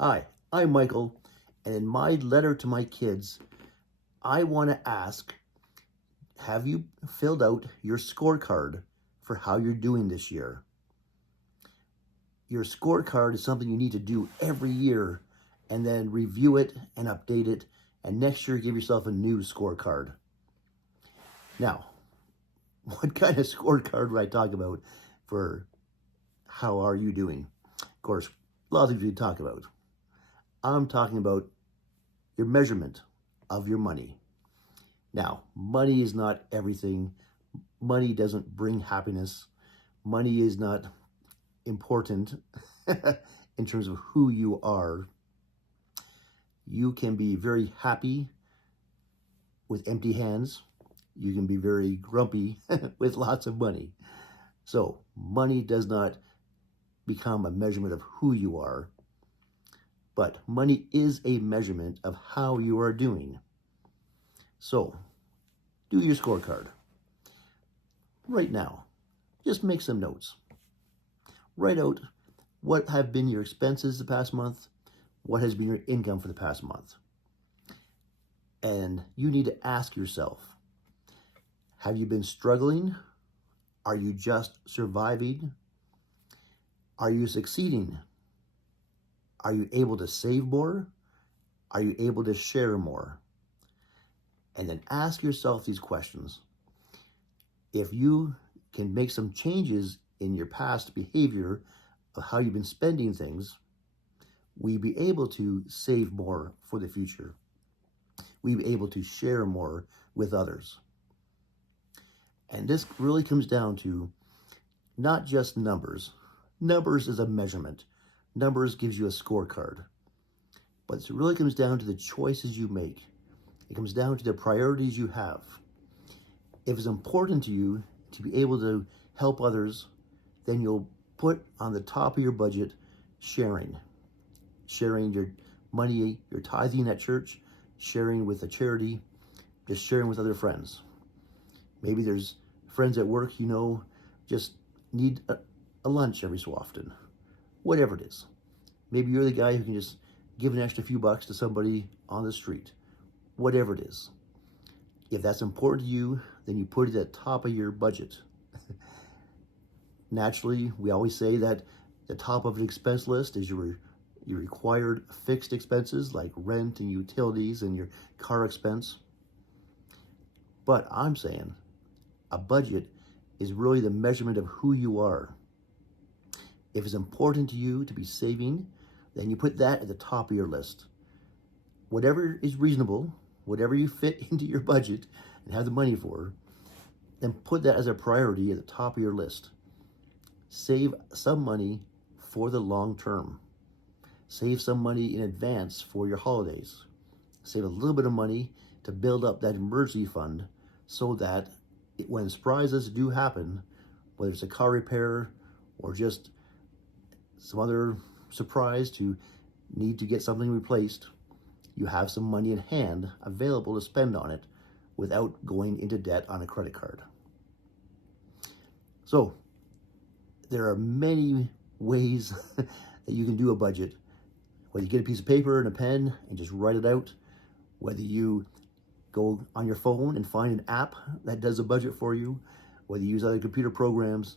Hi, I'm Michael, and in my letter to my kids, I want to ask, have you filled out your scorecard for how you're doing this year? Your scorecard is something you need to do every year and then review it and update it, and next year give yourself a new scorecard. Now, what kind of scorecard would I talk about for how are you doing? Of course, a lot of things we talk about. I'm talking about your measurement of your money. Now, money is not everything. Money doesn't bring happiness. Money is not important in terms of who you are. You can be very happy with empty hands. You can be very grumpy with lots of money. So, money does not become a measurement of who you are, but money is a measurement of how you are doing. So, do your scorecard right now. Just make some notes. Write out what have been your expenses the past month, what has been your income for the past month. And you need to ask yourself, have you been struggling? Are you just surviving? Are you succeeding? Are you able to save more? Are you able to share more? And then ask yourself these questions. If you can make some changes in your past behavior of how you've been spending things, we'll be able to save more for the future. We'll be able to share more with others. And this really comes down to not just numbers. Numbers is a measurement. Numbers gives you a scorecard. But it really comes down to the choices you make. It comes down to the priorities you have. If it's important to you to be able to help others, then you'll put on the top of your budget sharing. Sharing your money, your tithing at church, sharing with a charity, just sharing with other friends. Maybe there's friends at work just need a lunch every so often. Whatever it is. Maybe you're the guy who can just give an extra few bucks to somebody on the street. Whatever it is. If that's important to you, then you put it at the top of your budget. Naturally, we always say that the top of an expense list is your required fixed expenses like rent and utilities and your car expense. But I'm saying a budget is really the measurement of who you are. If it's important to you to be saving, then you put that at the top of your list. Whatever is reasonable, whatever you fit into your budget and have the money for, then put that as a priority at the top of your list. Save some money for the long term. Save some money in advance for your holidays. Save a little bit of money to build up that emergency fund so that when surprises do happen, whether it's a car repair or just some other surprise to need to get something replaced, you have some money in hand available to spend on it without going into debt on a credit card. So, there are many ways that you can do a budget. Whether you get a piece of paper and a pen and just write it out, whether you go on your phone and find an app that does a budget for you, whether you use other computer programs,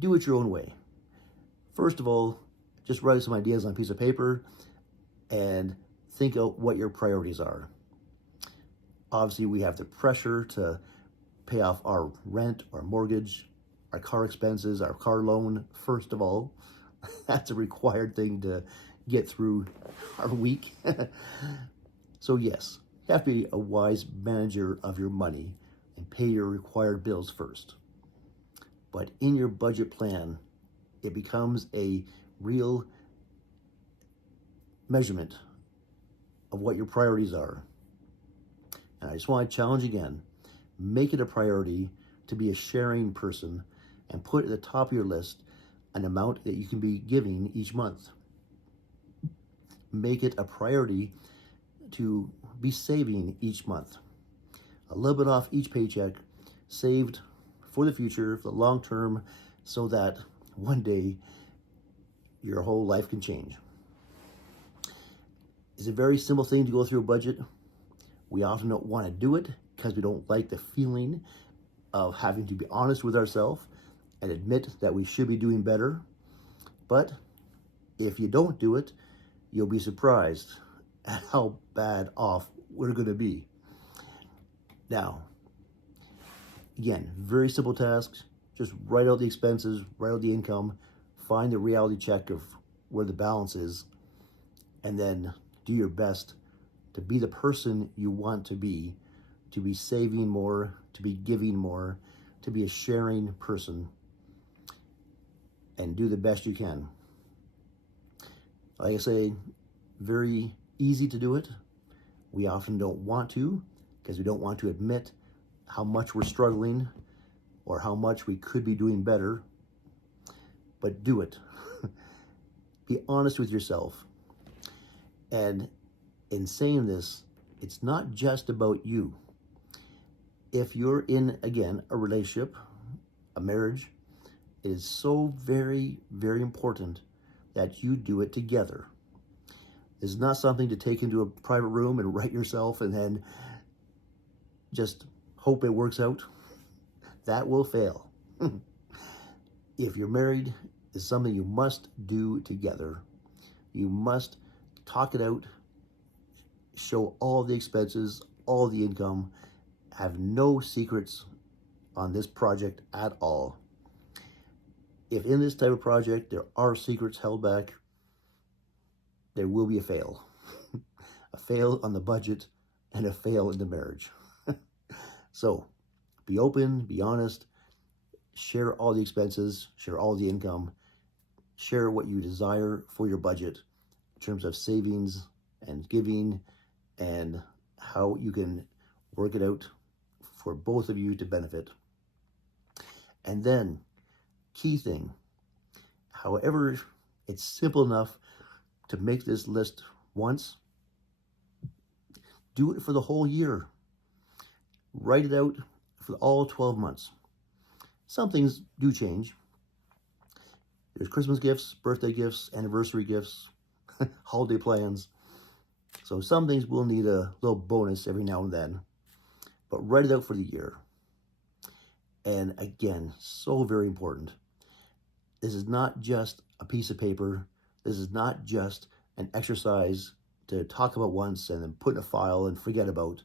do it your own way. First of all, just write some ideas on a piece of paper and think out what your priorities are. Obviously, we have the pressure to pay off our rent, our mortgage, our car expenses, our car loan, first of all. That's a required thing to get through our week. So yes, you have to be a wise manager of your money and pay your required bills first. But in your budget plan, it becomes a real measurement of what your priorities are. And I just want to challenge again, make it a priority to be a sharing person and put at the top of your list an amount that you can be giving each month. Make it a priority to be saving each month. A little bit off each paycheck, saved for the future, for the long term, so that one day your whole life can change. It's a very simple thing to go through a budget. We often don't want to do it because we don't like the feeling of having to be honest with ourselves and admit that we should be doing better. But if you don't do it, you'll be surprised at how bad off we're going to be. Now, again, very simple tasks. Just write out the expenses, write out the income, find the reality check of where the balance is, and then do your best to be the person you want to be saving more, to be giving more, to be a sharing person, and do the best you can. Like I say, very easy to do it. We often don't want to because we don't want to admit how much we're struggling or how much we could be doing better, but do it. Be honest with yourself. And in saying this, it's not just about you. If you're in, again, a relationship, a marriage, it is so very, very important that you do it together. This is not something to take into a private room and write yourself and then just hope it works out. That will fail. If you're married, it's something you must do together. You must talk it out, show all the expenses, all the income, have no secrets on this project at all. If in this type of project there are secrets held back, there will be a fail. A fail on the budget and a fail in the marriage. So be open, be honest, share all the expenses, share all the income, share what you desire for your budget in terms of savings and giving and how you can work it out for both of you to benefit. And then, key thing, however, it's simple enough to make this list once, do it for the whole year. Write it out for all 12 months. Some things do change. There's Christmas gifts, birthday gifts, anniversary gifts, holiday plans. So some things will need a little bonus every now and then, but write it out for the year. And again, so very important. This is not just a piece of paper. This is not just an exercise to talk about once and then put in a file and forget about.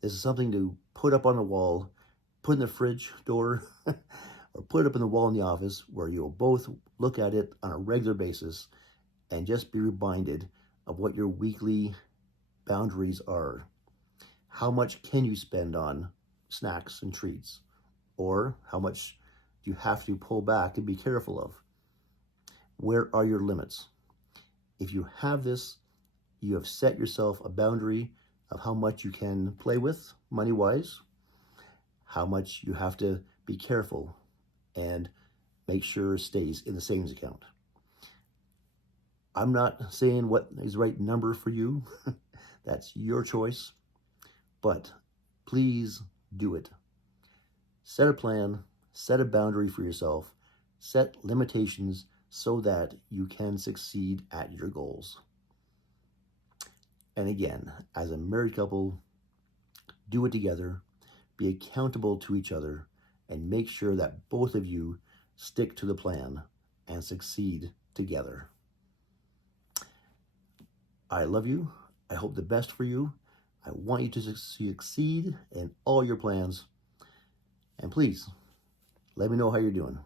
This is something to put up on the wall, put in the fridge door, or put it up in the wall in the office where you'll both look at it on a regular basis and just be reminded of what your weekly boundaries are. How much can you spend on snacks and treats? Or how much do you have to pull back and be careful of? Where are your limits? If you have this, you have set yourself a boundary of how much you can play with money-wise, how much you have to be careful and make sure it stays in the savings account. I'm not saying what is the right number for you. That's your choice. But please do it. Set a plan, set a boundary for yourself, set limitations so that you can succeed at your goals. And again, as a married couple, do it together, be accountable to each other, and make sure that both of you stick to the plan and succeed together. I love you. I hope the best for you. I want you to succeed in all your plans. And please, let me know how you're doing.